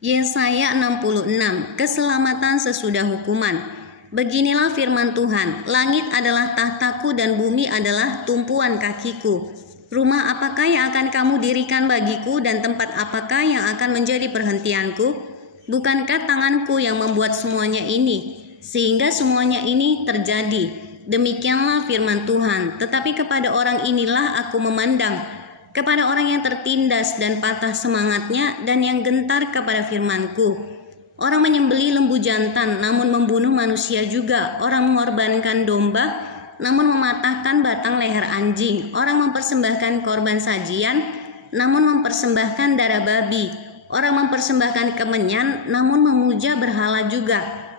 Yesaya 66, keselamatan sesudah hukuman. Beginilah firman Tuhan, langit adalah tahtaku dan bumi adalah tumpuan kakiku. Rumah apakah yang akan kamu dirikan bagiku dan tempat apakah yang akan menjadi perhentianku? Bukankah tanganku yang membuat semuanya ini, sehingga semuanya ini terjadi? Demikianlah firman Tuhan, tetapi kepada orang inilah aku memandang, kepada orang yang tertindas dan patah semangatnya dan yang gentar kepada firmanku. Orang menyembelih lembu jantan namun membunuh manusia juga. Orang mengorbankan domba namun mematahkan batang leher anjing. Orang mempersembahkan korban sajian namun mempersembahkan darah babi. Orang mempersembahkan kemenyan namun memuja berhala juga.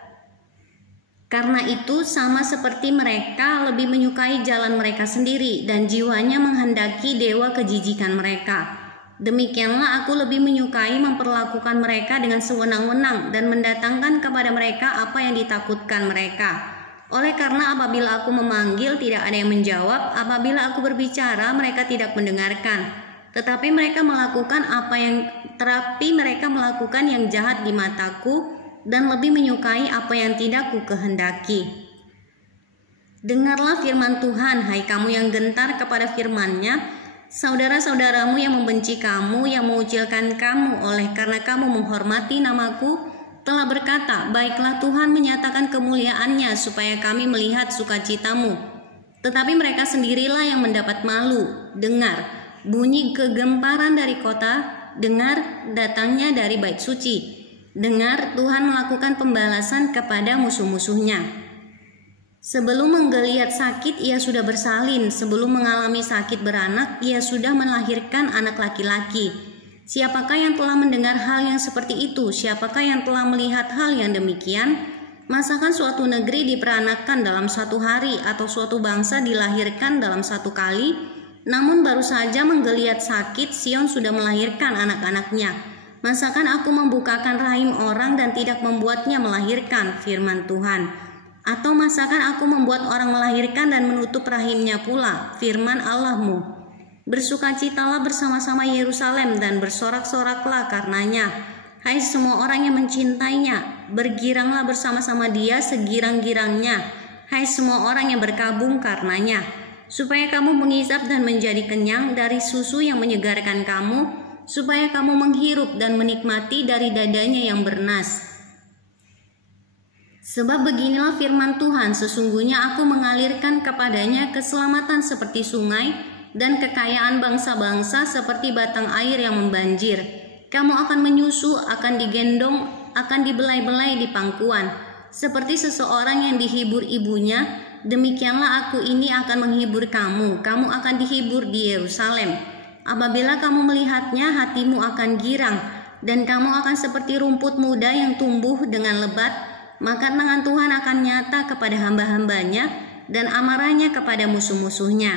Karena itu sama seperti mereka lebih menyukai jalan mereka sendiri dan jiwanya menghendaki dewa kejijikan mereka. Demikianlah aku lebih menyukai memperlakukan mereka dengan sewenang-wenang dan mendatangkan kepada mereka apa yang ditakutkan mereka. Oleh karena apabila aku memanggil tidak ada yang menjawab, apabila aku berbicara mereka tidak mendengarkan. Tetapi mereka melakukan yang jahat di mataku dan lebih menyukai apa yang tidak ku kehendaki. Dengarlah firman Tuhan, hai kamu yang gentar kepada firman-Nya, saudara-saudaramu yang membenci kamu, yang mengucilkan kamu oleh karena kamu menghormati namaku, telah berkata, baiklah Tuhan menyatakan kemuliaan-Nya supaya kami melihat sukacitamu. Tetapi mereka sendirilah yang mendapat malu. Dengar, bunyi kegemparan dari kota, dengar datangnya dari bait suci. Dengar, Tuhan melakukan pembalasan kepada musuh-musuhnya. Sebelum menggeliat sakit, ia sudah bersalin. Sebelum mengalami sakit beranak, ia sudah melahirkan anak laki-laki. Siapakah yang telah mendengar hal yang seperti itu? Siapakah yang telah melihat hal yang demikian? Masakan suatu negeri diperanakan dalam satu hari, atau suatu bangsa dilahirkan dalam satu kali? Namun baru saja menggeliat sakit, Sion sudah melahirkan anak-anaknya. Masakan aku membukakan rahim orang dan tidak membuatnya melahirkan, firman Tuhan. Atau masakan aku membuat orang melahirkan dan menutup rahimnya pula, firman Allahmu. Bersukacitalah bersama-sama Yerusalem dan bersorak-soraklah karenanya. Hai semua orang yang mencintainya, bergiranglah bersama-sama dia segirang-girangnya. Hai semua orang yang berkabung karenanya. Supaya kamu mengisap dan menjadi kenyang dari susu yang menyegarkan kamu, supaya kamu menghirup dan menikmati dari dadanya yang bernas. Sebab beginilah firman Tuhan, sesungguhnya aku mengalirkan kepadanya keselamatan seperti sungai dan kekayaan bangsa-bangsa seperti batang air yang membanjir. Kamu akan menyusu, akan digendong, akan dibelai-belai di pangkuan. Seperti seseorang yang dihibur ibunya, demikianlah aku ini akan menghibur kamu. Kamu akan dihibur di Yerusalem. Apabila kamu melihatnya, hatimu akan girang, dan kamu akan seperti rumput muda yang tumbuh dengan lebat, maka tangan Tuhan akan nyata kepada hamba-hambanya, dan amarahnya kepada musuh-musuhnya.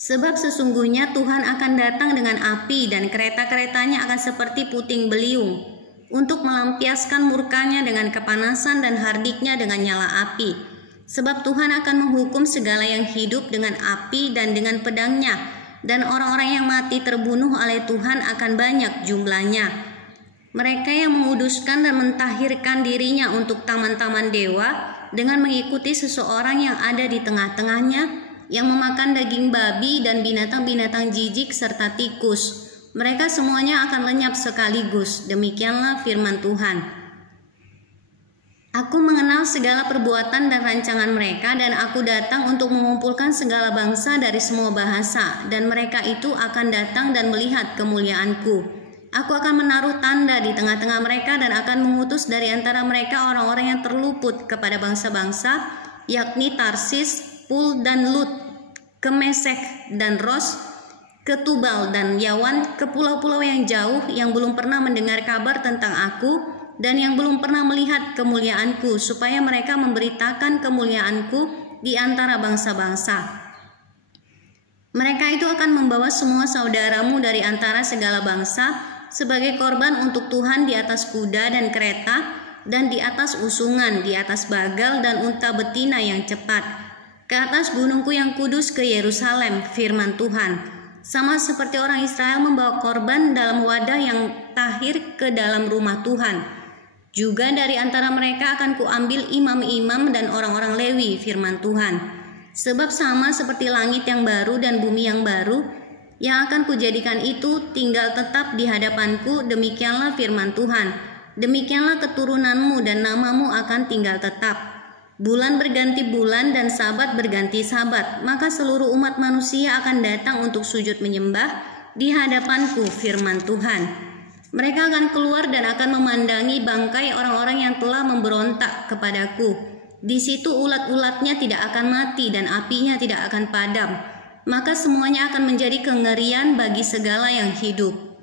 Sebab sesungguhnya Tuhan akan datang dengan api, dan kereta-keretanya akan seperti puting beliung, untuk melampiaskan murkanya dengan kepanasan dan hardiknya dengan nyala api. Sebab Tuhan akan menghukum segala yang hidup dengan api dan dengan pedangnya, dan orang-orang yang mati terbunuh oleh Tuhan akan banyak jumlahnya. Mereka yang menguduskan dan mentahirkan dirinya untuk taman-taman dewa dengan mengikuti seseorang yang ada di tengah-tengahnya, yang memakan daging babi dan binatang-binatang jijik serta tikus. Mereka semuanya akan lenyap sekaligus. Demikianlah firman Tuhan. Aku mengenal segala perbuatan dan rancangan mereka, dan aku datang untuk mengumpulkan segala bangsa dari semua bahasa, dan mereka itu akan datang dan melihat kemuliaanku. Aku akan menaruh tanda di tengah-tengah mereka dan akan mengutus dari antara mereka orang-orang yang terluput kepada bangsa-bangsa, yakni Tarsis, Pul dan Lut, ke Mesek dan Ros, ke Tubal dan Yawan, ke pulau-pulau yang jauh yang belum pernah mendengar kabar tentang aku, dan yang belum pernah melihat kemuliaanku, supaya mereka memberitakan kemuliaanku di antara bangsa-bangsa. Mereka itu akan membawa semua saudaramu dari antara segala bangsa sebagai korban untuk Tuhan di atas kuda dan kereta, dan di atas usungan, di atas bagal dan unta betina yang cepat, ke atas gunungku yang kudus, ke Yerusalem, firman Tuhan. sama seperti orang Israel membawa korban dalam wadah yang tahir ke dalam rumah Tuhan. Juga dari antara mereka akan kuambil imam-imam dan orang-orang Lewi, firman Tuhan. Sebab sama seperti langit yang baru dan bumi yang baru, yang akan kujadikan itu tinggal tetap di hadapanku, demikianlah firman Tuhan. Demikianlah keturunanmu dan namamu akan tinggal tetap. Bulan berganti bulan dan sabat berganti sabat, maka seluruh umat manusia akan datang untuk sujud menyembah di hadapanku, firman Tuhan. Mereka akan keluar dan akan memandangi bangkai orang-orang yang telah memberontak kepadaku. Di situ ulat-ulatnya tidak akan mati dan apinya tidak akan padam, maka semuanya akan menjadi kengerian bagi segala yang hidup.